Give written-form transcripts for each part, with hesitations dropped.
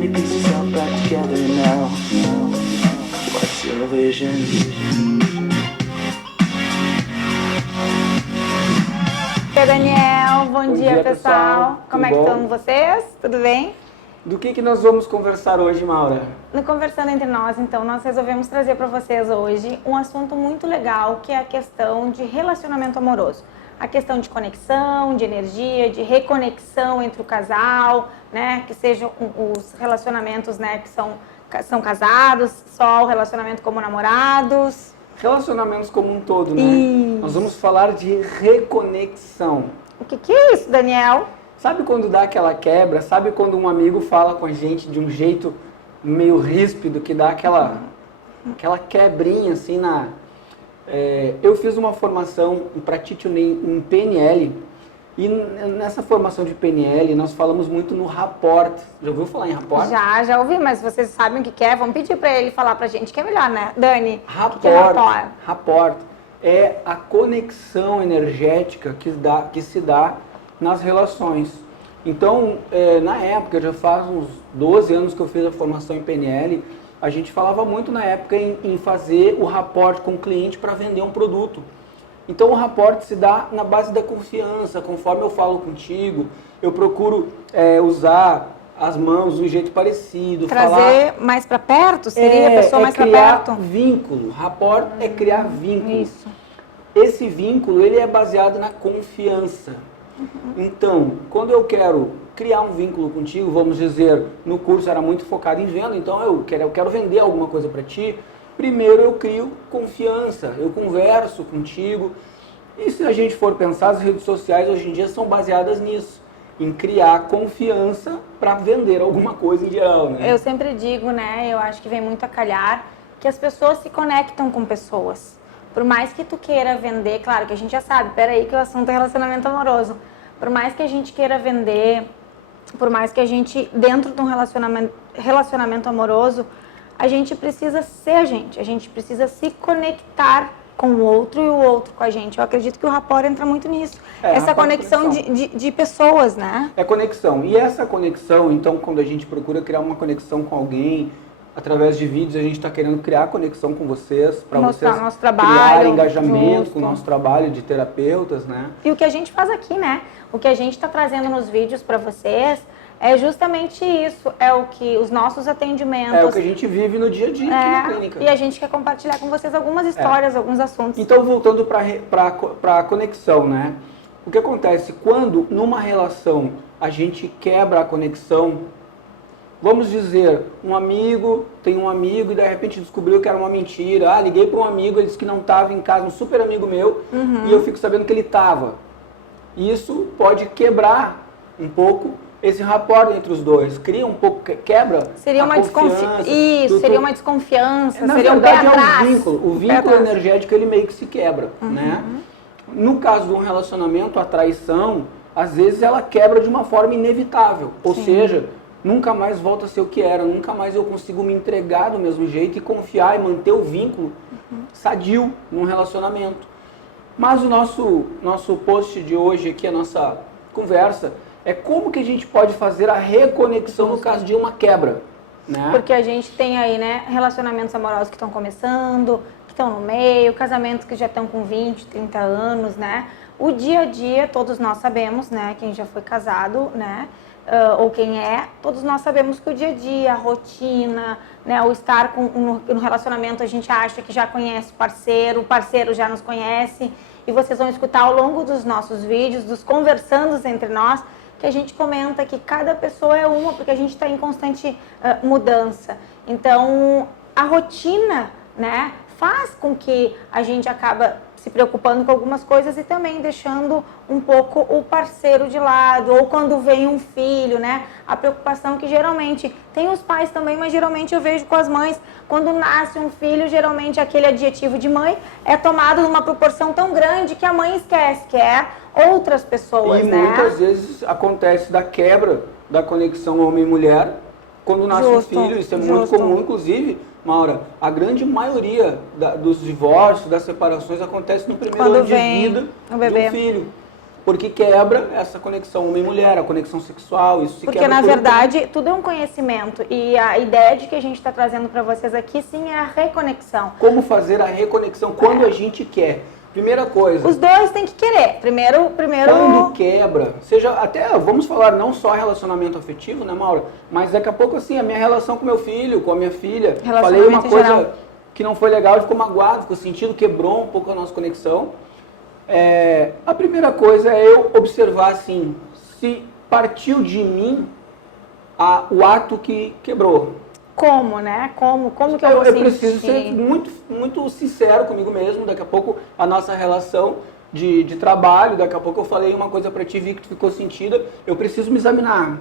me piece yourself back together now. What's your vision? Oi, Daniel, bom dia, pessoal. Como é que Tudo bom? estão vocês? Tudo bem? Do que nós vamos conversar hoje, Maura? No Conversando Entre Nós, então, nós resolvemos trazer para vocês hoje um assunto muito legal, que é a questão de relacionamento amoroso. A questão de conexão, de energia, de reconexão entre o casal, né? Que sejam os relacionamentos, né, que são casados, só o relacionamento como namorados. Relacionamentos como um todo, né? Isso. Nós vamos falar de reconexão. O que é isso, Daniel? Sabe quando dá aquela quebra? Sabe quando um amigo fala com a gente de um jeito meio ríspido, que dá aquela quebrinha assim na... eu fiz uma formação para Titunem em PNL, e nessa formação de PNL nós falamos muito no rapport. Já ouviu falar em rapport? Já ouvi, mas vocês sabem o que é? Vamos pedir para ele falar pra gente, que é melhor, né? Dani, Rapport, o que é rapport? rapport é a conexão energética que se dá nas relações. Então, na época, já faz uns 12 anos que eu fiz a formação em PNL, a gente falava muito na época em fazer o rapport com o cliente para vender um produto. Então, o rapport se dá na base da confiança. Conforme eu falo contigo, eu procuro usar as mãos de um jeito parecido. Trazer mais para perto? Seria a pessoa mais para perto? Criar vínculo. Rapport é criar vínculo. Isso. Esse vínculo, ele é baseado na confiança. Então, quando eu quero criar um vínculo contigo, vamos dizer, no curso era muito focado em venda, então eu quero vender alguma coisa para ti, primeiro eu crio confiança, eu converso contigo. E se a gente for pensar, as redes sociais hoje em dia são baseadas nisso, em criar confiança para vender alguma coisa em geral, né? Eu sempre digo, né, eu acho que vem muito a calhar, que as pessoas se conectam com pessoas. Por mais que tu queira vender, claro que a gente já sabe, peraí que o assunto é relacionamento amoroso. Por mais que a gente queira vender, por mais que a gente, dentro de um relacionamento amoroso, a gente precisa ser a gente precisa se conectar com o outro e o outro com a gente. Eu acredito que o rapport entra muito nisso. Essa conexão de pessoas, né? É conexão. E essa conexão, então, quando a gente procura criar uma conexão com alguém, através de vídeos, a gente está querendo criar conexão com vocês, para vocês nosso trabalho, criarem engajamento justo. com o nosso trabalho de terapeutas, né? E o que a gente faz aqui, né? O que a gente está trazendo nos vídeos para vocês é justamente isso, é o que os nossos atendimentos... É o que a gente vive no dia a dia aqui na clínica. E a gente quer compartilhar com vocês algumas histórias, alguns assuntos. Então, voltando para a conexão, né? O que acontece quando, numa relação, a gente quebra a conexão? Vamos dizer, tem um amigo e de repente descobriu que era uma mentira. Ah, liguei para um amigo, ele disse que não estava em casa, um super amigo meu, e eu fico sabendo que ele estava. Isso pode quebrar um pouco esse rapport entre os dois. Cria um pouco, quebra seria uma confiança. Isso, seria uma desconfiança, Na seria verdade, um pé é atrás. um vínculo. O vínculo energético, ele meio que se quebra, né? No caso de um relacionamento, a traição, às vezes ela quebra de uma forma inevitável. Ou seja, nunca mais volta a ser o que era, nunca mais eu consigo me entregar do mesmo jeito e confiar e manter o vínculo sadio num relacionamento. Mas o nosso post de hoje aqui, a nossa conversa, é como que a gente pode fazer a reconexão no caso de uma quebra, né? Porque a gente tem aí, né, relacionamentos amorosos que estão começando, que estão no meio, casamentos que já estão com 20, 30 anos, né? O dia a dia, todos nós sabemos, né, quem já foi casado, né, ou quem é, todos nós sabemos que o dia a dia, a rotina, né, o estar no relacionamento, a gente acha que já conhece o parceiro já nos conhece, e vocês vão escutar ao longo dos nossos vídeos, dos conversandos entre nós, que a gente comenta que cada pessoa é uma, porque a gente está em constante mudança. Então, a rotina, né, faz com que a gente acaba se preocupando com algumas coisas e também deixando um pouco o parceiro de lado, ou quando vem um filho, né? A preocupação que geralmente tem os pais também, mas geralmente eu vejo com as mães, quando nasce um filho, geralmente aquele adjetivo de mãe é tomado numa proporção tão grande que a mãe esquece, que é outras pessoas, né? E muitas vezes acontece da quebra da conexão homem e mulher quando nasce um filho, isso é muito comum, inclusive, Maura, a grande maioria dos divórcios, das separações acontece no primeiro ano de vida do filho. Porque quebra essa conexão homem-mulher, a conexão sexual, isso se Porque, quebra na tudo. verdade, tudo é um conhecimento. E a ideia de que a gente está trazendo para vocês aqui, sim, é a reconexão. Como fazer a reconexão quando a gente quer? Primeira coisa. Os dois têm que querer. Primeiro... Quando quebra, seja até, vamos falar não só relacionamento afetivo, né, Maura? Mas daqui a pouco, assim, a minha relação com meu filho, com a minha filha. Falei uma coisa geral. que não foi legal, ele ficou magoado, ficou sentido, quebrou um pouco a nossa conexão. A primeira coisa é eu observar, assim, se partiu de mim o ato que quebrou. Como, né? Como que eu vou Eu sentir? preciso ser muito, muito sincero comigo mesmo. Daqui a pouco a nossa relação de trabalho, daqui a pouco eu falei uma coisa pra ti, vi que tu ficou sentida, eu preciso me examinar.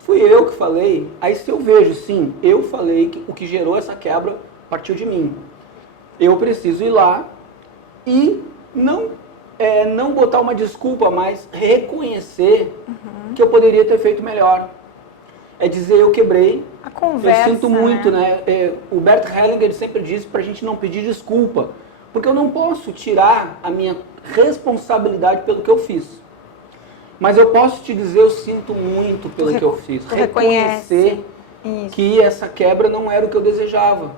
Fui eu que falei? Aí se eu vejo, sim, eu falei que o que gerou essa quebra partiu de mim. Eu preciso ir lá e não botar uma desculpa, mas reconhecer que eu poderia ter feito melhor. É dizer, eu quebrei, A conversa, eu sinto muito, né? O Bert Hellinger sempre diz pra gente não pedir desculpa, porque eu não posso tirar a minha responsabilidade pelo que eu fiz. Mas eu posso te dizer, eu sinto muito pelo que eu fiz. Reconhecer que essa quebra não era o que eu desejava.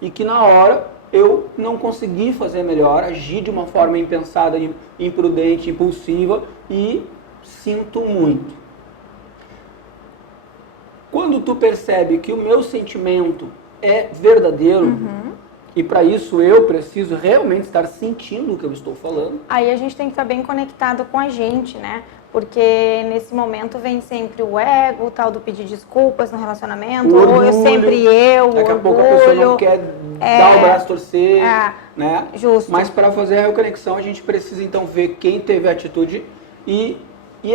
E que na hora eu não consegui fazer melhor, agir de uma forma impensada, imprudente, impulsiva e sinto muito. Quando tu percebe que o meu sentimento é verdadeiro, e para isso eu preciso realmente estar sentindo o que eu estou falando. Aí a gente tem que estar bem conectado com a gente, né? Porque nesse momento vem sempre o ego, o tal do pedir desculpas no relacionamento, O orgulho, ou eu sempre eu, daqui o a pouco a pessoa não orgulho. quer dar o braço a torcer, né? Justo. Mas para fazer a reconexão a gente precisa então ver quem teve a atitude e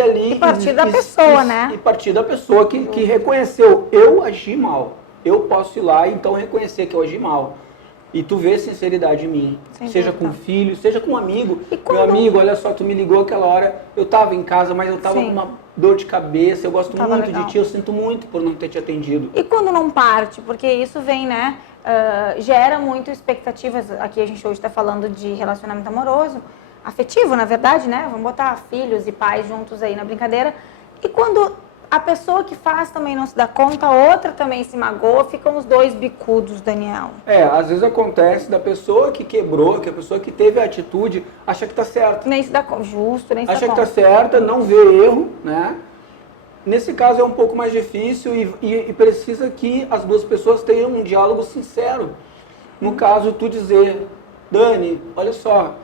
ali... E partir da pessoa, né? E partir da pessoa que reconheceu, eu agi mal. Eu posso ir lá e então reconhecer que eu agi mal. E tu vê sinceridade em mim, seja com filho, seja com um amigo. Meu amigo, olha só, tu me ligou aquela hora, eu tava em casa, mas eu tava com uma dor de cabeça, eu gosto muito de ti, eu sinto muito por não ter te atendido. E quando não parte, porque isso vem, né, gera muito expectativas, aqui a gente hoje está falando de relacionamento amoroso, afetivo, na verdade, né, vamos botar filhos e pais juntos aí na brincadeira, e quando a pessoa que faz também não se dá conta, a outra também se magoa, ficam os dois bicudos, Daniel. Às vezes acontece da pessoa que quebrou, que a pessoa que teve a atitude, acha que tá certa. Nem se dá conta, justo, nem se dá conta. Acha que tá certa, não vê erro, né? Nesse caso é um pouco mais difícil e precisa que as duas pessoas tenham um diálogo sincero. No caso, tu dizer, Dani, olha só,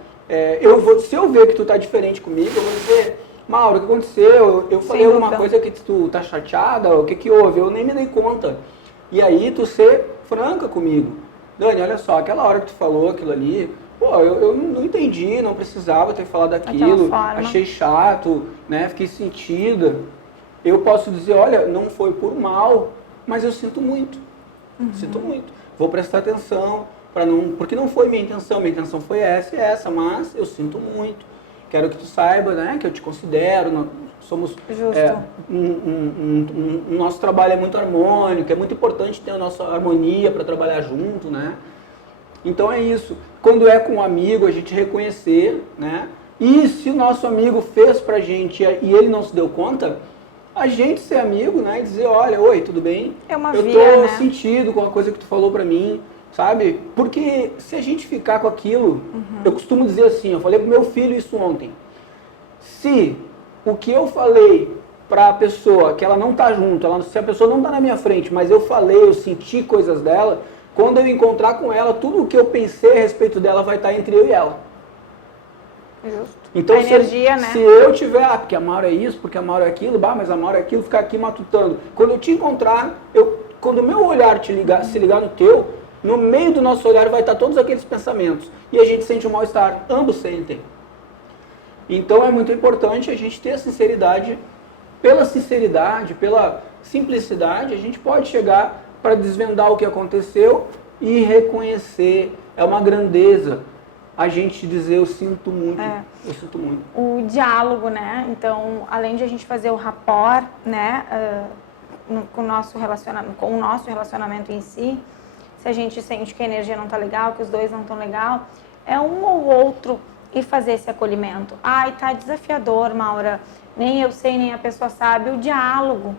se eu ver que tu tá diferente comigo, eu vou dizer... Mauro, o que aconteceu? Eu falei alguma coisa que tu tá chateada? O que houve? Eu nem me dei conta. E aí tu ser franca comigo. Dani, olha só, aquela hora que tu falou aquilo ali, eu não entendi, não precisava ter falado aquilo, achei chato, né? Fiquei sentida. Eu posso dizer, olha, não foi por mal, mas eu sinto muito. Sinto muito. Vou prestar atenção, porque não foi minha intenção foi essa e essa, mas eu sinto muito. Quero que tu saiba, né, que eu te considero, nós somos... o nosso trabalho é muito harmônico, é muito importante ter a nossa harmonia para trabalhar junto, né? Então é isso. Quando é com um amigo, a gente reconhecer, né? E se o nosso amigo fez pra gente e ele não se deu conta, a gente ser amigo, né, e dizer, olha, oi, tudo bem? Eu tô sentido com a coisa que tu falou pra mim. Sabe? Porque se a gente ficar com aquilo, eu costumo dizer assim, eu falei pro meu filho isso ontem, se o que eu falei pra pessoa, que ela não tá junto, se a pessoa não tá na minha frente, mas eu falei, eu senti coisas dela, quando eu encontrar com ela, tudo o que eu pensei a respeito dela vai estar entre eu e ela. Justo. Então, a energia, né? Se eu tiver, porque a Maura é isso, porque a Maura é aquilo, mas a Maura é aquilo, ficar aqui matutando. Quando eu te encontrar, quando o meu olhar se ligar no teu, no meio do nosso olhar vai estar todos aqueles pensamentos. E a gente sente um mal-estar. Ambos sentem. Então é muito importante a gente ter a sinceridade. Pela sinceridade, pela simplicidade, a gente pode chegar para desvendar o que aconteceu e reconhecer. É uma grandeza a gente dizer, eu sinto muito. Eu sinto muito. O diálogo, né? Então, além de a gente fazer o rapport, né? Com o nosso relacionamento em si, se a gente sente que a energia não tá legal, que os dois não estão legal, é um ou outro e fazer esse acolhimento. Ai, tá desafiador, Maura. Nem eu sei, nem a pessoa sabe. O diálogo.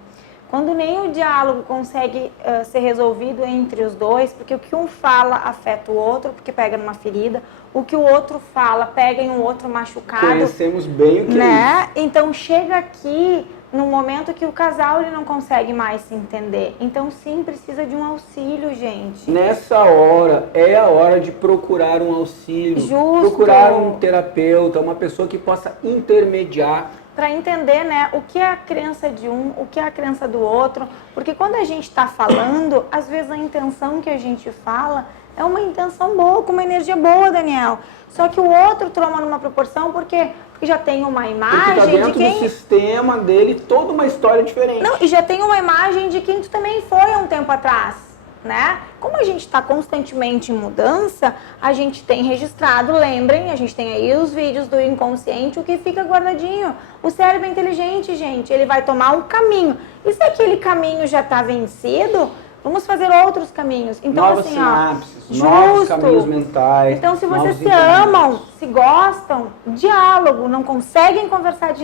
Quando nem o diálogo consegue ser resolvido entre os dois, porque o que um fala afeta o outro, porque pega numa ferida, o que o outro fala pega em um outro machucado. Conhecemos bem o que é isso. Então chega aqui no momento que o casal ele não consegue mais se entender. Então sim, precisa de um auxílio, gente. Nessa hora, é a hora de procurar um auxílio. Justo. Procurar um terapeuta, uma pessoa que possa intermediar. Para entender, né, o que é a crença de um, o que é a crença do outro. Porque quando a gente está falando, às vezes a intenção que a gente fala é uma intenção boa, com uma energia boa, Daniel. Só que o outro toma numa proporção porque já tem uma imagem Porque tá dentro de quem... do sistema dele, toda uma história diferente. Não, e já tem uma imagem de quem tu também foi há um tempo atrás. Né? Como a gente está constantemente em mudança, a gente tem registrado, lembrem, a gente tem aí os vídeos do inconsciente, o que fica guardadinho. O cérebro é inteligente, gente, ele vai tomar um caminho. E se aquele caminho já está vencido, vamos fazer outros caminhos. Então, novas assim, sinapses, justo. novos caminhos mentais. Então, se vocês se entendimentos. amam, se gostam, diálogo, não conseguem conversar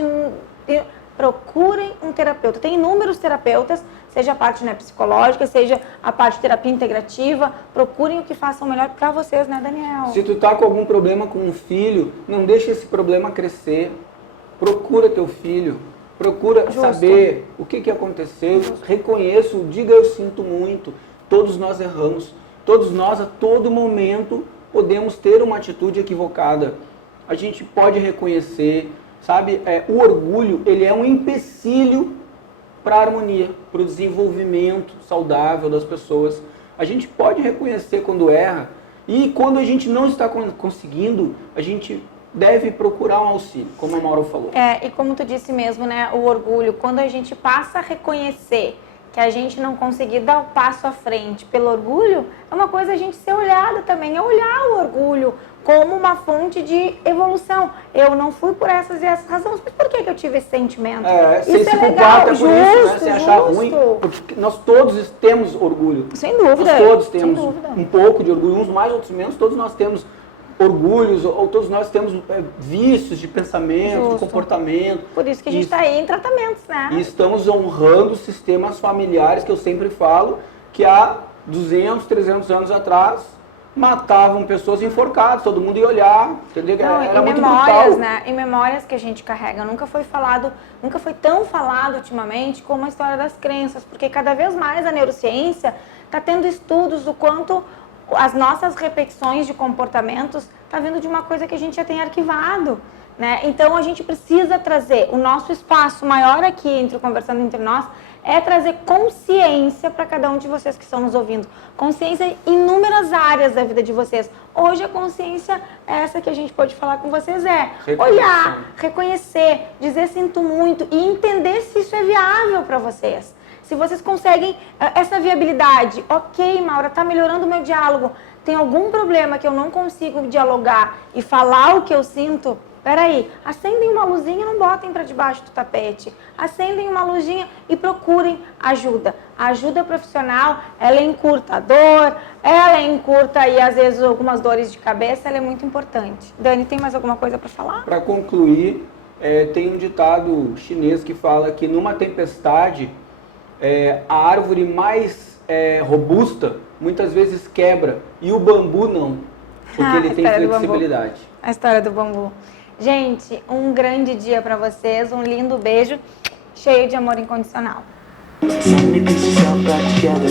procurem um terapeuta. Tem inúmeros terapeutas, seja a parte psicológica, seja a parte de terapia integrativa. Procurem o que façam melhor para vocês, né, Daniel? Se tu tá com algum problema com um filho, não deixe esse problema crescer. Procura teu filho. Procura saber o que aconteceu. Reconheça, diga eu sinto muito. Todos nós erramos. Todos nós, a todo momento, podemos ter uma atitude equivocada. A gente pode reconhecer. Sabe, o orgulho, ele é um empecilho para a harmonia, para o desenvolvimento saudável das pessoas. A gente pode reconhecer quando erra e quando a gente não está conseguindo, a gente deve procurar um auxílio, como a Maura falou. E como tu disse mesmo, né, o orgulho, quando a gente passa a reconhecer que a gente não conseguir dar o passo à frente pelo orgulho, é uma coisa a gente ser olhada também, é olhar o orgulho como uma fonte de evolução. Eu não fui por essas e essas razões, mas por que eu tive esse sentimento? Sem se culpar até por isso, né? Sem achar ruim, porque nós todos temos orgulho. Sem dúvida. Nós todos temos um pouco de orgulho, uns mais, outros menos, todos nós temos orgulhos, ou todos nós temos vícios de pensamento, de comportamento. Por isso que a gente está aí em tratamentos, né? E estamos honrando sistemas familiares, que eu sempre falo, que há 200, 300 anos atrás matavam pessoas enforcadas, todo mundo ia olhar, entendeu? Era muito memórias, brutal. né? Em memórias que a gente carrega, nunca foi tão falado ultimamente como a história das crenças, porque cada vez mais a neurociência está tendo estudos do quanto as nossas repetições de comportamentos tá vindo de uma coisa que a gente já tem arquivado, né? Então a gente precisa trazer o nosso espaço maior aqui conversando entre nós, é trazer consciência para cada um de vocês que estão nos ouvindo. Consciência em inúmeras áreas da vida de vocês. Hoje a consciência, essa que a gente pode falar com vocês olhar, reconhecer, dizer sinto muito e entender se isso é viável para vocês. Se vocês conseguem essa viabilidade, ok, Maura, tá melhorando o meu diálogo, tem algum problema que eu não consigo dialogar e falar o que eu sinto, peraí, acendem uma luzinha e não botem para debaixo do tapete. Acendem uma luzinha e procurem ajuda. A ajuda profissional, ela encurta a dor, ela encurta aí às vezes algumas dores de cabeça, ela é muito importante. Dani, tem mais alguma coisa para falar? Para concluir, tem um ditado chinês que fala que numa tempestade, a árvore mais robusta muitas vezes quebra e o bambu não, porque ele tem flexibilidade. A história do bambu. Gente, um grande dia para vocês, um lindo beijo, cheio de amor incondicional. So many pieces held back together